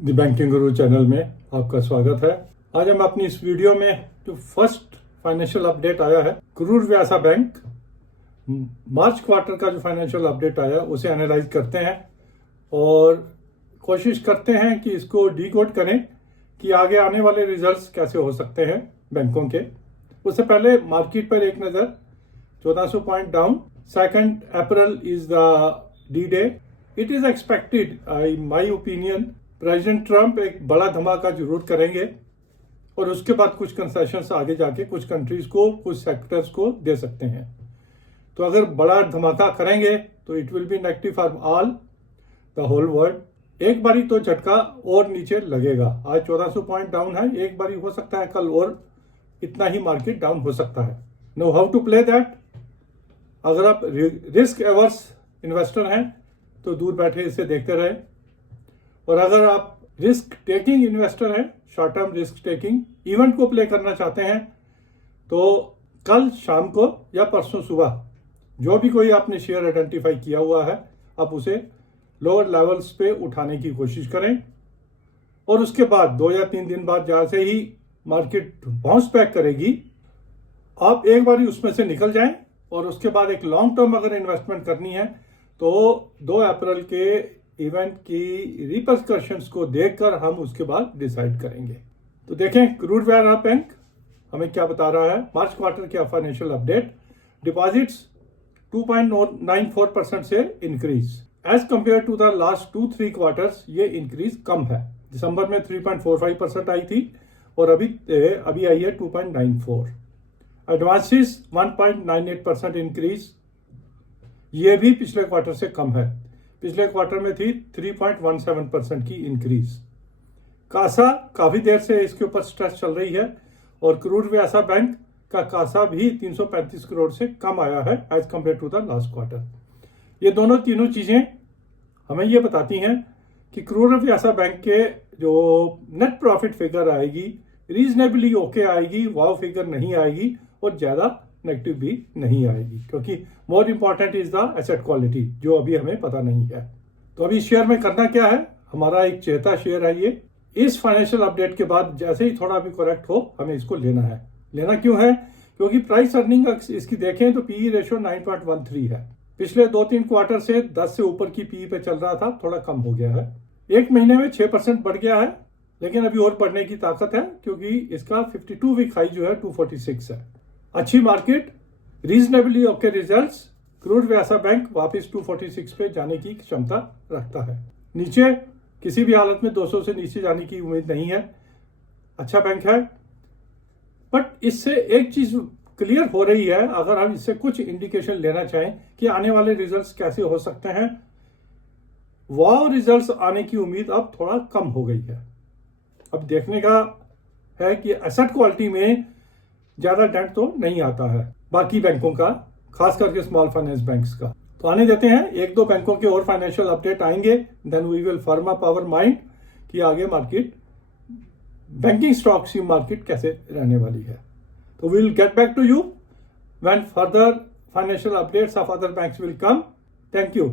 The banking Guru channel में आपका स्वागत है। आज हम अपनी इस वीडियो में जो फर्स्ट फाइनेंशियल अपडेट आया है करूर व्यासा बैंक मार्च क्वार्टर का जो फाइनेंशियल अपडेट आया उसे एनालाइज करते हैं और कोशिश करते हैं कि इसको डीकोड करें कि आगे आने वाले रिजल्ट्स कैसे हो सकते हैं बैंकों के। उससे पहले मार्केट पर एक नज़र, 1400 point down. 2 April is the D day. It is expected, my opinion, president Trump एक बड़ा धमाका जरूर करेंगे और उसके बाद कुछ कंसेशंस आगे जाके कुछ कंट्रीज को, कुछ सेक्टर्स को दे सकते हैं। तो अगर बड़ा धमाका करेंगे तो it will be negative for all the whole world. एक बारी तो झटका और नीचे लगेगा। आज 1400 पॉइंट डाउन है, एक बारी हो सकता है कल और इतना ही मार्केट डाउन हो सकता है। Know how to play that. अगर आप रिस्क एवर्स इन्वेस्टर हैं तो दूर बैठे इसे देखते रहे, और अगर आप रिस्क टेकिंग इन्वेस्टर हैं, short term risk taking event को प्ले करना चाहते हैं, तो कल शाम को या परसों सुबह जो भी कोई आपने शेयर आइडेंटिफाई किया हुआ है आप उसे लोअर लेवल्स पे उठाने की कोशिश करें, और उसके बाद 2 या 3 दिन बाद जैसे ही मार्केट बाउंस बैक करेगी आप एक बार उसमें से निकल जाएं, और उसके बाद एक लॉन्ग टर्म अगर इन्वेस्टमेंट करनी है तो 2 अप्रैल के इवेंट की रिपरकशंस को देखकर हम उसके बाद डिसाइड करेंगे। तो देखें करूर व्यासा बैंक हमें क्या बता रहा है। मार्च क्वार्टर का फाइनेंशियल अपडेट, डिपॉजिट्स 2.94% से increase as compare to the last 2-3 quarters. ये इंक्रीज कम है। दिसंबर में 3.45% आई थी और अभी आई है 2.94। एडवांसेस 1.98% इंक्रीज, ये भी पिछले क्वार्टर से कम है। पिछले क्वार्टर में थी 3.17% की इंक्रीज। कासा काफी देर से इसके ऊपर स्ट्रेस चल रही है और करूर व्यासा बैंक का कासा भी 335 करोड़ से कम आया है as compare to the last quarter. ये तीनों चीजें हमें ये बताती हैं कि करूर व्यासा बैंक के जो नेट प्रॉफिट फिगर आएगी रीजनेबली ओके आएगी, वाव फिगर नहीं आएगी और ज्यादा नेगेटिव भी नहीं आएगी, क्योंकि more important is the asset quality जो अभी हमें पता नहीं है। तो अभी शेयर में करना क्या है, हमारा एक चेता शेयर है ये। इस फाइनेंशियल अपडेट के बाद जैसे ही थोड़ा भी करेक्ट हो हमें इसको लेना है। लेना क्यों है? क्योंकि प्राइस अर्निंग इसकी देखें तो पीई रेशियो 9.13 है। पिछले 2-3 क्वार्टर से 10 से ऊपर की पीई पे चल रहा था, थोड़ा कम हो गया है। एक महीने में 6% बढ़ गया है, लेकिन अभी और बढ़ने की ताकत है क्योंकि इसका 52 वीक हाई जो है 246 है। अच्छी market, reasonably okay results, Karur Vyasa bank वापस 246 पे जाने की क्षमता रखता है। नीचे किसी भी हालत में 200 से नीचे जाने की उम्मीद नहीं है। अच्छा बैंक है, बट इससे एक चीज क्लियर हो रही है, अगर हम इससे कुछ इंडिकेशन लेना चाहें कि आने वाले रिजल्ट्स कैसे हो सकते हैं, वाव रिजल्ट्स आने की उम्मीद अब थोड़ा कम हो गई है। अब देखने का है कि एसेट क्वालिटी में ज्यादा डेंट तो नहीं आता है बाकी बैंकों का, खास करके स्मॉल फाइनेंस बैंक्स का। तो आने देते हैं, 1-2 बैंकों के और फाइनेंशियल अपडेट आएंगे, then we will firm up our mind कि आगे मार्केट, बैंकिंग स्टॉक्स की मार्केट कैसे रहने वाली है। तो we will get back to you when further financial updates of other banks will come. Thank you.